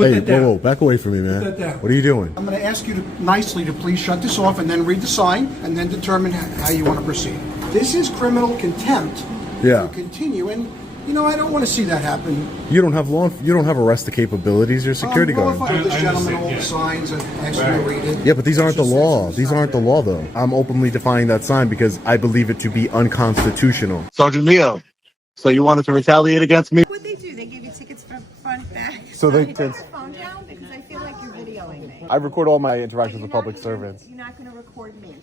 Put Hey, that down. whoa, back away from me, man. Put that down. What are you doing? I'm going to ask you to nicely to please shut this off and then read the sign and then determine how you want to proceed. This is criminal contempt. Yeah. You continue, and you know I don't want to see that happen. You don't have arrest capabilities. You're a security guard. Well, if this gentleman all the signs and ask you to read it. Yeah, but these aren't the law. These aren't the law, though. I'm openly defying that sign because I believe it to be unconstitutional. Sergeant Leo, so you wanted to retaliate against me? What they do, they give you tickets for front, back. So they- Put your phone down because I feel like you're videoing me. I record all my interactions with public servants. You're not going to record me.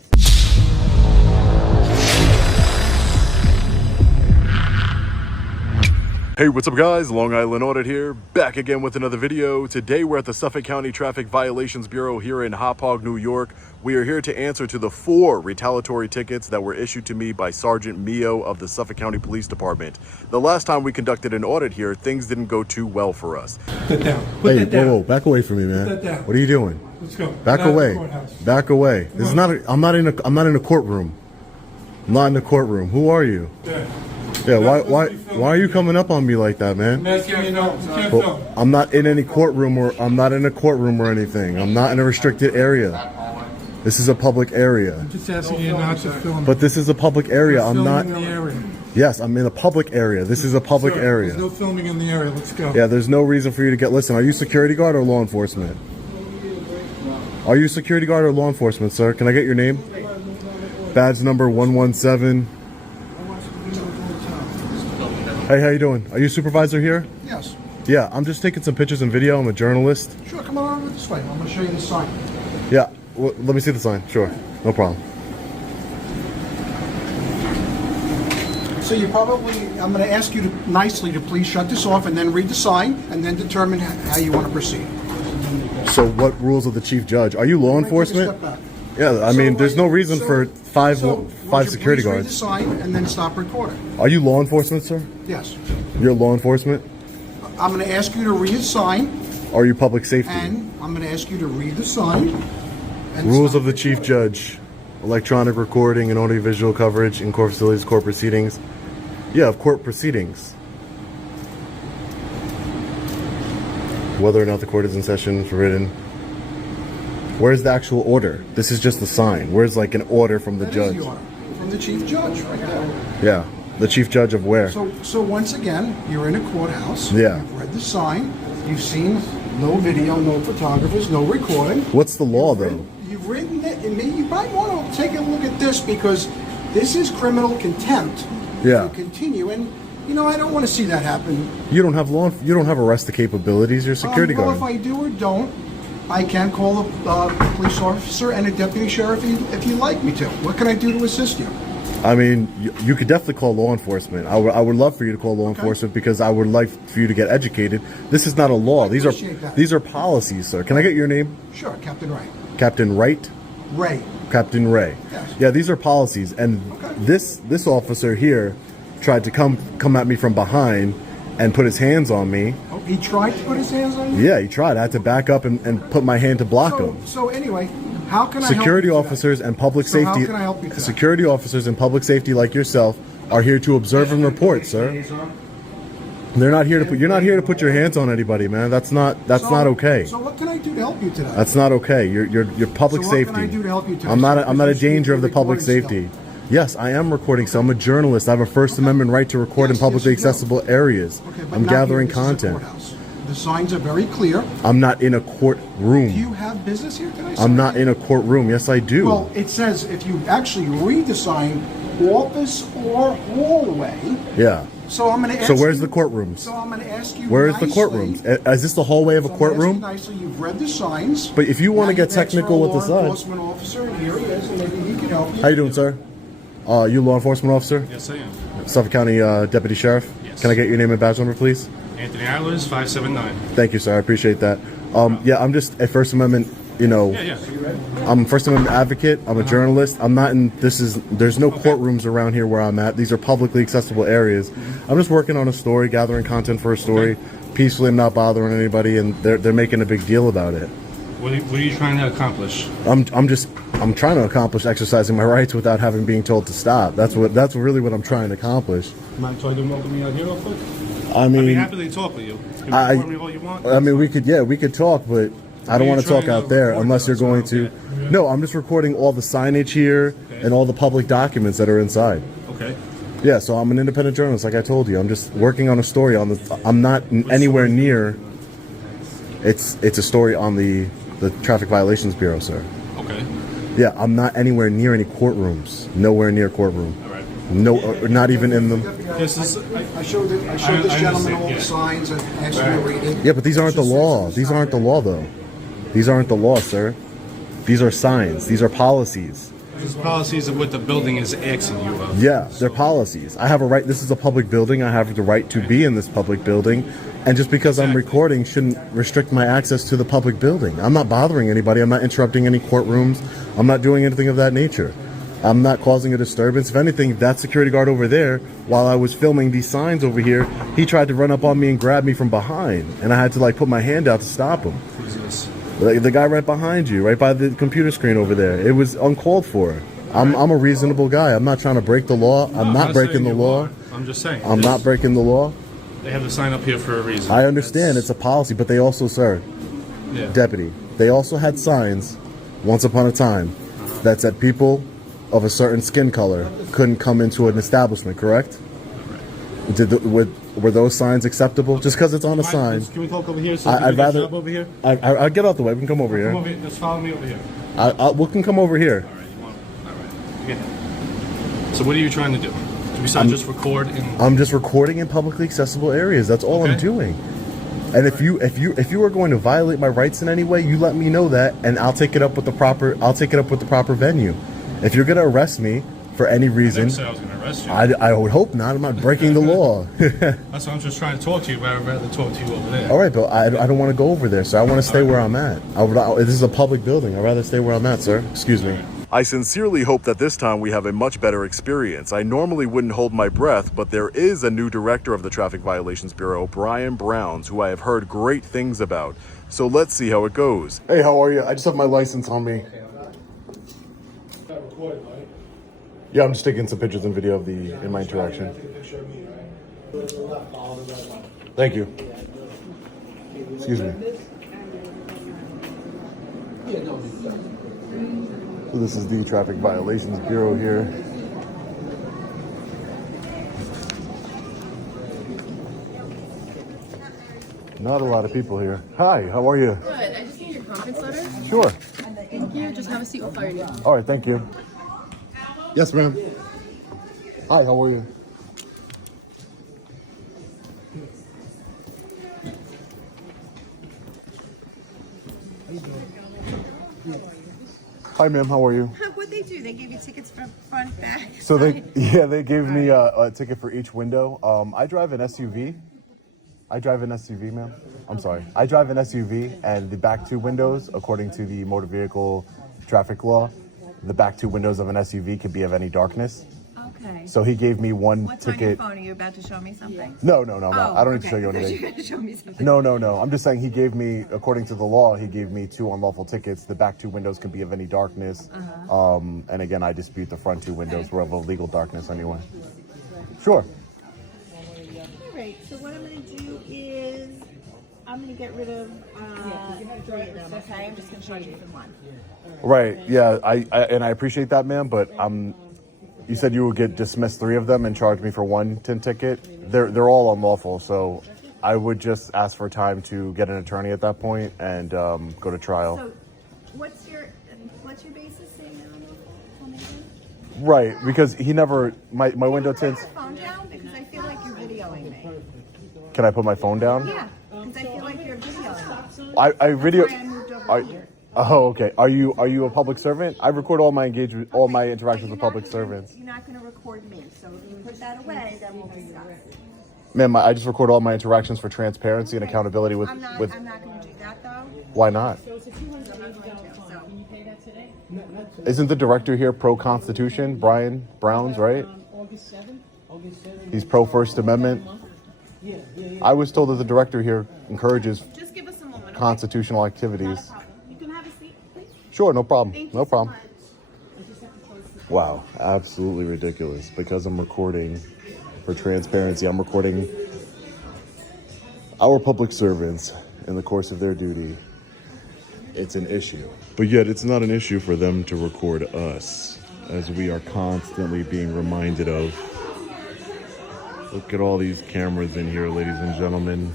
Hey, what's up guys? Long Island Audit here, back again with another video. Today we're at the Suffolk County Traffic Violations Bureau here in Hauppauge, New York. We are here to answer to the 4 retaliatory tickets that were issued to me by Sergeant Mio of the Suffolk County Police Department. The last time we conducted an audit here, things didn't go too well for us. Put that down. Put Hey, that down. whoa, back away from me, man. Put that down. What are you doing? Let's go. Back Get out of the away. courthouse. Back away. This is not I'm not in a courtroom. I'm not in a courtroom. Who are you? Yeah, why are you coming up on me like that, man? I'm asking you, no, you can't Well, film. I'm not in any courtroom or anything. I'm not in a restricted area. This is a public area. Just asking you not to film. But this is a public area. I'm not. Filming in the area. Yes, I'm in a public area. This is a public Sir, area. There's no filming in the area. Let's go. Yeah, there's no reason for you to get. Listen, are you security guard or law enforcement? Are you security guard or law enforcement, sir? Can I get your name? Badge number 117. Hey, how you doing? Are you a supervisor here? Yes. Yeah, I'm just taking some pictures and video. I'm a journalist. Sure, come on over this way. I'm going to show you the sign. Yeah, well, let me see the sign. Sure, no problem. So you probably, I'm going to ask you to nicely to please shut this off and then read the sign and then determine how you want to proceed. So what rules of the chief judge? Are you law Take a enforcement? step back. Yeah, I mean, there's no reason for five won't you security please read the guards. sign and then stop recording. Are you law enforcement, sir? Yes. You're law enforcement? I'm going to ask you to read the sign Or are you public safety? and I'm going to ask you to read the sign. And Rules stop of the chief judge. Electronic recording and audiovisual coverage in court facilities, court proceedings. Yeah, of court proceedings. Whether or not the court is in session, forbidden. Where's the actual order? This is just the sign. Where's like an order from the That judge? is the order from the chief judge right there. Yeah, the chief judge of where? So once again, you're in a courthouse. Yeah. You've read the sign. You've seen no video, no photographers, no recording. What's the law though? You've written it, and you might want to take a look at this because this is criminal contempt. Yeah. You continue, and you know I don't want to see that happen. You don't have arrest capabilities. You're a security Well, guard. if I do or don't, I can call a police officer and a deputy sheriff if you'd like me to. What can I do to assist you? I mean, you could definitely call law enforcement. I would love for you to call law enforcement because I would like for you to get educated. This is not a law. appreciate that. These are policies, sir. Can I get your name? Sure, Captain Wright. Captain Wright? Ray. Captain Ray. Yes. Yeah, these are policies, and Okay. this officer here tried to come at me from behind and put his hands on me. Oh, he tried to put his hands on you? Yeah, he tried. I had to back up and put my hand to block him. So anyway, how can I Security help you officers today? and public So safety. how can I help you today? Security officers and public safety like yourself are here to observe and report, sir. They're not here to put. You're not here to put your hands on anybody, man. That's not okay. So what can I do to help you today? That's not okay. You're public So what safety. can I do to help you today? I'm not a Because you danger of the speak public recording safety. Yes, I am recording. So I'm a journalist. I have a First Amendment right to record in Yes, publicly yes, you do. accessible areas. Okay, but I'm not gathering here. This is a content. courthouse. The signs are very clear. I'm not in a courtroom. Do you have business here today? I'm sir? not in a courtroom. Yes, I do. Well, it says if you actually read the sign, office or hallway. Yeah. So I'm going to ask So where's you- the courtrooms? So I'm going to ask you Where's the nicely- courtrooms? Is this the hallway of a So I'm gonna ask you courtroom? nicely, you've read the signs. But if you want to Now get you've asked for technical a with the law sign. enforcement officer, and here he is, and maybe he can help you. How you doing, sir? You law enforcement officer? Yes, I am. Suffolk County Deputy Sheriff? Yes. Can I get your name and badge number, please? Anthony Islers, 579. Thank you, sir. I appreciate that. Yeah, I'm just a First Amendment, Yeah. I'm a First Amendment advocate. I'm a journalist. I'm not in, there's no courtrooms around here where I'm at. These are publicly accessible areas. I'm just working on a story, gathering content for a story. Peacefully, I'm not bothering anybody, and they're making a big deal about it. What are you trying to accomplish? I'm trying to accomplish exercising my rights without being told to stop. That's really what I'm trying to accomplish. Mind trying to open me out here real quick? I'd be happy to talk with you. You can record me all you want. I mean, we could talk, but I don't Are want you to talk trying out to there record unless you're us? going to. Okay. No, I'm just recording all the signage here and all the public documents that are inside. Okay. Yeah, so I'm an independent journalist, like I told you. I'm just working on a story on the. I'm not anywhere near. It's a story on the Traffic Violations Bureau, sir. Okay. Yeah, I'm not anywhere near any courtrooms. Nowhere near courtroom. All right. No, not even in them. This is. I showed this gentleman all the signs and asked him to read it. Yeah, but these aren't the law. These aren't the law, though. These aren't the law, sir. These are signs. These are policies. These policies of what the building is asking you of. Yeah, they're policies. I have a right. This is a public building. I have the right to be in this public building. And just because I'm recording shouldn't restrict my access to the public building. I'm not bothering anybody. I'm not interrupting any courtrooms. I'm not doing anything of that nature. I'm not causing a disturbance. If anything, that security guard over there, while I was filming these signs over here, he tried to run up on me and grab me from behind. And I had to put my hand out to stop him. Who's this? The guy right behind you, right by the computer screen over there. It was uncalled for. I'm a reasonable guy. I'm not trying to break the law. I'm not breaking the law. I'm just saying. I'm not breaking the law. They have the sign up here for a reason. I understand it's a policy, but they also, sir, Yeah. deputy, they also had signs once upon a time that said people of a certain skin color couldn't come into an establishment, correct? Were those signs acceptable? Just because it's on a sign. Can we talk over here? So I'd rather. over here. I'll get out the way. We can come over here. Come over here. Just follow me over here. We can come over here. All right. You want? All right. Yeah. So what are you trying to do? Besides just record and. I'm just recording in publicly accessible areas. That's all I'm Okay. doing. And if you are going to violate my rights in any way, you let me know that, and I'll take it up with the proper venue. If you're going to arrest me for any I reason, didn't say I was going to arrest you. I would hope not. I'm not breaking the law. That's why I'm just trying to talk to you, but I'd rather talk to you over there. All right, but I don't want to go over there, sir. I want to stay where I'm at. This is a public building. I'd rather stay where I'm at, sir. Excuse me. I sincerely hope that this time we have a much better experience. I normally wouldn't hold my breath, but there is a new director of the Traffic Violations Bureau, Brian Browns, who I have heard great things about. So let's see how it goes. Hey, how are you? I just have my license on me. Yeah, I'm just taking some pictures and video of in my interaction. Thank you. Excuse me. So this is the Traffic Violations Bureau here. Not a lot of people here. Hi, how are you? Good. I just need your conference letter. Sure. Thank you. Just have a seat. We'll call your name. All right, thank you. Yes, ma'am. Hi, how are you? Hi, ma'am. How are you? What'd they do? They gave you tickets for front, back? So they side? gave me a ticket for each window. I drive an SUV. Ma'am. I'm sorry. I drive an SUV, and the back two windows, according to the motor vehicle traffic law, the back two windows of an SUV could be of any darkness. Okay. So he gave me one What's on your ticket. phone? Are you about to show me something? No, I'm not. I don't need to okay. show you I thought anything. you were going to show me something. No. I'm just saying he gave me, according to the law, he gave me two unlawful tickets. The back two windows can be of any darkness. And again, I dispute the front two windows were of a legal darkness anyway. Sure. All right. So what I'm going to do is I'm going to get rid of 3 of them. Okay. I'm just going to charge you for one. Right. Yeah. I appreciate that, ma'am. But you said you would get dismissed 3 of them and charge me for one tin ticket. They're all unlawful. So I would just ask for time to get an attorney at that point and go to trial. So what's your basis saying unlawful? Right. Because he never my window Can you tints. put your phone down because I feel like you're videoing me. Can I put my phone down? Yeah. Because I feel like you're videoing me. I video. That's why I moved over here. Oh, okay. Are you a public servant? I record all my engagement, all my interactions with public servants. You're not going to record me, so if you put that away, then we'll discuss. Ma'am, I just record all my interactions for transparency and accountability with. I'm not with going to do that though. Why not? I'm not going to. So Isn't the director here pro-Constitution? Brian Browns, right? He's pro-First Amendment. I was told that the director here encourages just give us a moment. Okay? constitutional activities. Not a problem. You can have a seat, please. Sure, no problem. Thank No you problem. So much. Wow, absolutely ridiculous. Because I'm recording for transparency, I'm recording our public servants in the course of their duty, it's an issue. But yet it's not an issue for them to record us, as we are constantly being reminded of. Look at all these cameras in here, ladies and gentlemen.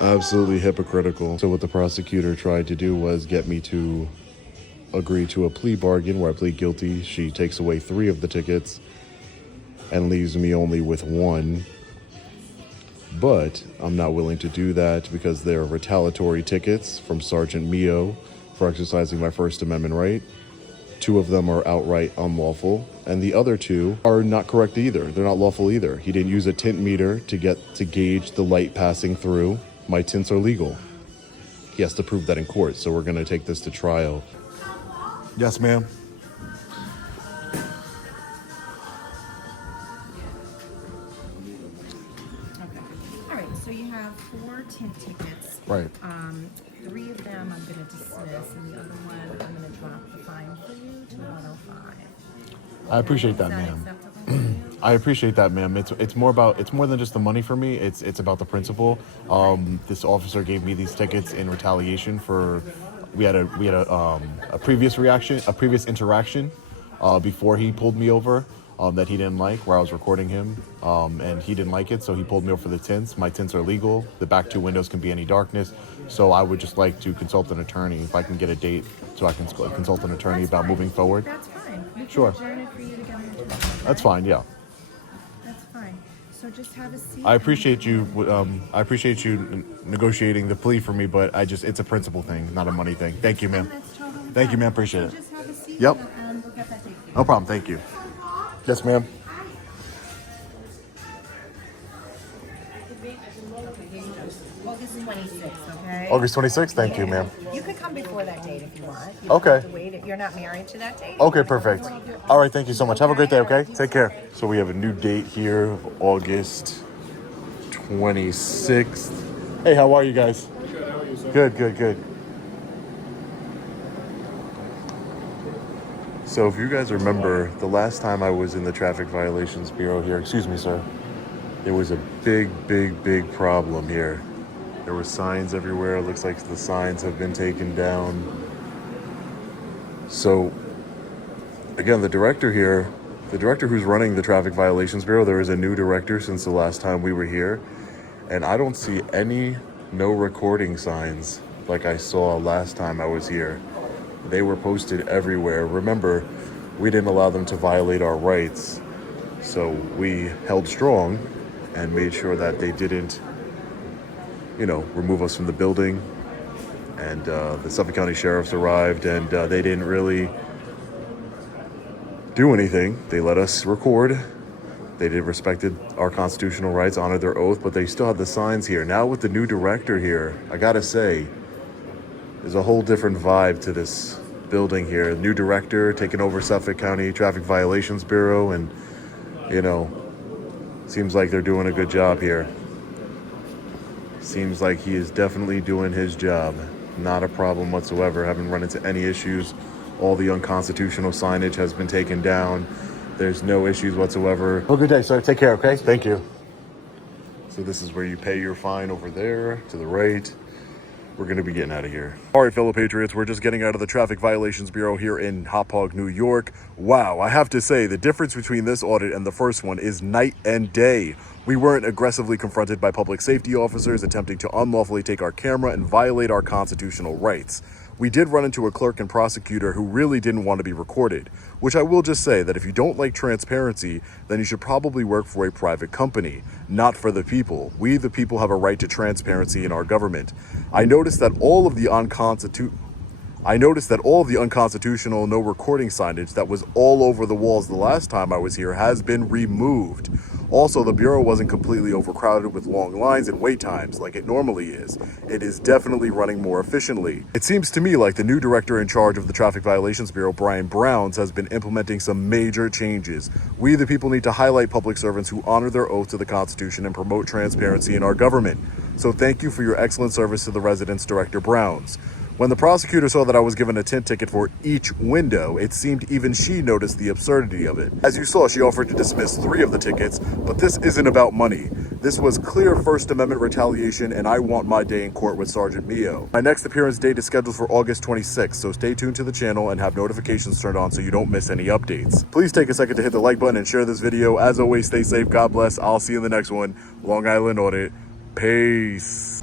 Absolutely hypocritical. So what the prosecutor tried to do was get me to agree to a plea bargain where I plead guilty. She takes away 3 of the tickets and leaves me only with 1. But I'm not willing to do that because they're retaliatory tickets from Sergeant Mio for exercising my First Amendment right. 2 of them are outright unlawful, and the other 2 are not correct either. They're not lawful either. He didn't use a tint meter to gauge the light passing through. My tints are legal. He has to prove that in court, so we're gonna take this to trial. Yes, ma'am. Okay. All right, so you have 4 tint tickets. Right. 3 of them I'm going to dismiss, and the other one I'm going to drop the fine for you to 105. I appreciate that, Is that ma'am. acceptable to you? I appreciate that, ma'am. It's more than just the money for me. It's about the principle. This officer gave me these tickets in retaliation for we had a previous interaction before he pulled me over that he didn't like, where I was recording him, and he didn't like it, so he pulled me over for the tints. My tints are legal. The back 2 windows can be any darkness. So I would just like to consult an attorney if I can get a date, so I can consult an attorney That's about fine. moving forward. That's fine. We can Sure. adjourn it for you to get an attorney, That's okay? fine. Yeah. That's fine. So just have a seat. I appreciate you. I appreciate you negotiating the plea for me, but it's a principle thing, not a money thing. Thank you, ma'am. That's totally Thank you, fine. ma'am. Appreciate it. So just have a seat. Yep. And we'll get that date for you. No problem. Thank you. Yes, ma'am. August 26th, okay? August 26th. Thank you, ma'am. You could come before that date if you want. You Okay. don't have to wait. If you're not married to that date. Okay, perfect. All right, thank you so much. Have a great day, okay? Take care. So we have a new date here of August 26th. Hey, how are you guys? Good, good, good. So if you guys remember, the last time I was in the Traffic Violations Bureau here, excuse me, sir, there was a big problem here. There were signs everywhere. It looks like the signs have been taken down. So, again, the director who's running the Traffic Violations Bureau, there is a new director since the last time we were here. And I don't see any no recording signs like I saw last time I was here. They were posted everywhere. Remember, we didn't allow them to violate our rights. So we held strong and made sure that they didn't, remove us from the building. And the Suffolk County Sheriffs arrived, and they didn't really do anything. They let us record. They respected our constitutional rights, honored their oath, but they still had the signs here. Now with the new director here, I gotta say, there's a whole different vibe to this building here. New director taking over Suffolk County Traffic Violations Bureau, and, seems like they're doing a good job here. Seems like he is definitely doing his job. Not a problem whatsoever. Haven't run into any issues. All the unconstitutional signage has been taken down. There's no issues whatsoever. Have a good day, sir. Take care, okay? Thank you. So this is where you pay your fine over there to the right. We're going to be getting out of here. All right, fellow patriots, we're just getting out of the Traffic Violations Bureau here in Hauppauge, New York. Wow, I have to say, the difference between this audit and the first one is night and day. We weren't aggressively confronted by public safety officers attempting to unlawfully take our camera and violate our constitutional rights. We did run into a clerk and prosecutor who really didn't want to be recorded, which I will just say that if you don't like transparency, then you should probably work for a private company, not for the people. We, the people, have a right to transparency in our government. I noticed that all of the unconstitutional no recording signage that was all over the walls the last time I was here has been removed. Also, the Bureau wasn't completely overcrowded with long lines and wait times like it normally is. It is definitely running more efficiently. It seems to me like the new director in charge of the Traffic Violations Bureau, Brian Browns, has been implementing some major changes. We, the people, need to highlight public servants who honor their oath to the Constitution and promote transparency in our government. So thank you for your excellent service to the residents, Director Browns. When the prosecutor saw that I was given a tint ticket for each window, it seemed even she noticed the absurdity of it. As you saw, she offered to dismiss 3 of the tickets, but this isn't about money. This was clear First Amendment retaliation, and I want my day in court with Sergeant Mio. My next appearance date is scheduled for August 26th, so stay tuned to the channel and have notifications turned on so you don't miss any updates. Please take a second to hit the like button and share this video. As always, stay safe, God bless. I'll see you in the next one. Long Island Audit. Peace.